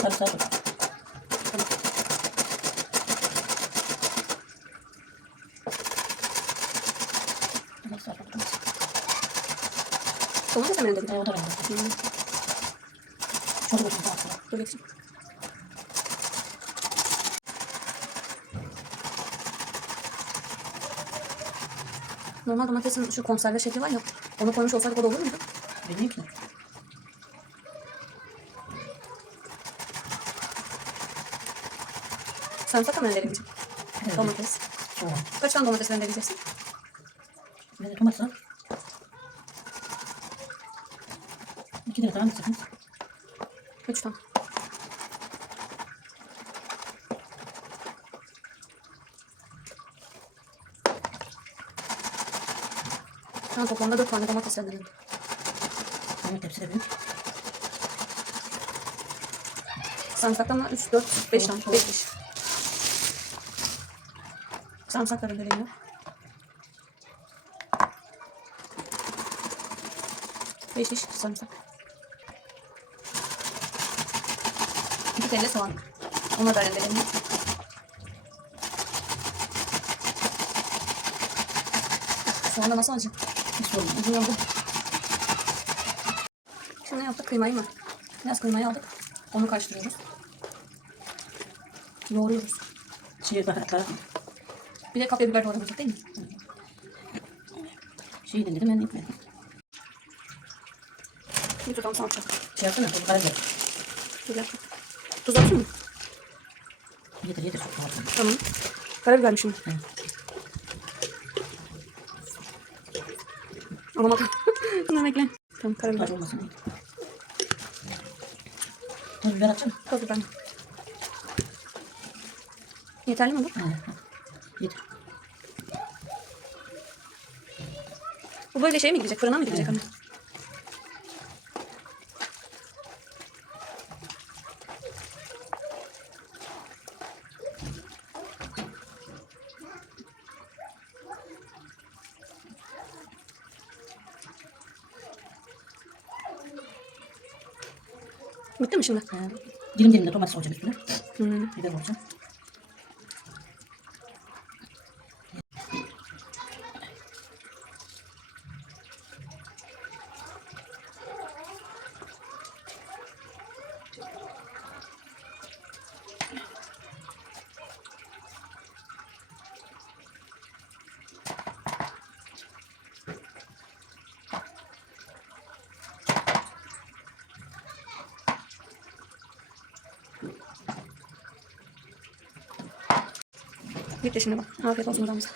Domates var, domates. Domates mi rendeledim? Ee, o da bende. Hmm. Çok daha sonra. Dur getireyim. Normal domatesin şu konserve şekli var ya. Onu koymuş olsaydık o da olur muydu? Bilmiyorum ki. Sarımsak mı rendeleyeceğim? Evet. Domates. Soğan. Kaç tane domates rendeleyeceksin? Bir de domates al. İki tane sıkın. Üç tane. Şu an toplamda dört tane domates rendeledim. Evet tepsi de büyük. Sarımsaktan da üç, dört, beş tane. Beş diş. Sarımsak da rendeleniyor. Beş diş sarımsak. İki tane soğan. Onlar da rendeleniyor. Soğan da nasıl acı? Hiç sorun. Uzun yolda. Şimdi ne yaptık? Kıymayı mı? Biraz kıymayı aldık. Onu karıştırıyoruz. Yoğuruyoruz. Şey baharatlar. Bir de kapya biber doğramıştık değil mi? Şey dedim ben gitmedim. Bir tutam salça. Şey yapsana bu karabiber. Dur yapma. Tuz atayım mı? Yeter yeter. Tamam. Karabiber mi şimdi? Ama bak. Bunu bekle. Tamam karabiber. Taş olmasın. Toz biber atacağım. Toz biber. Yeterli mi bu? Ha, Yeter. Bu böyle şey mi gidecek? Fırına mı gidecek anne? Bitti mi şimdi? Dilim dilim de domates olacak üstüne. Hmm. Biber olacak. Git de şimdi bak. Afiyet olsun odamıza.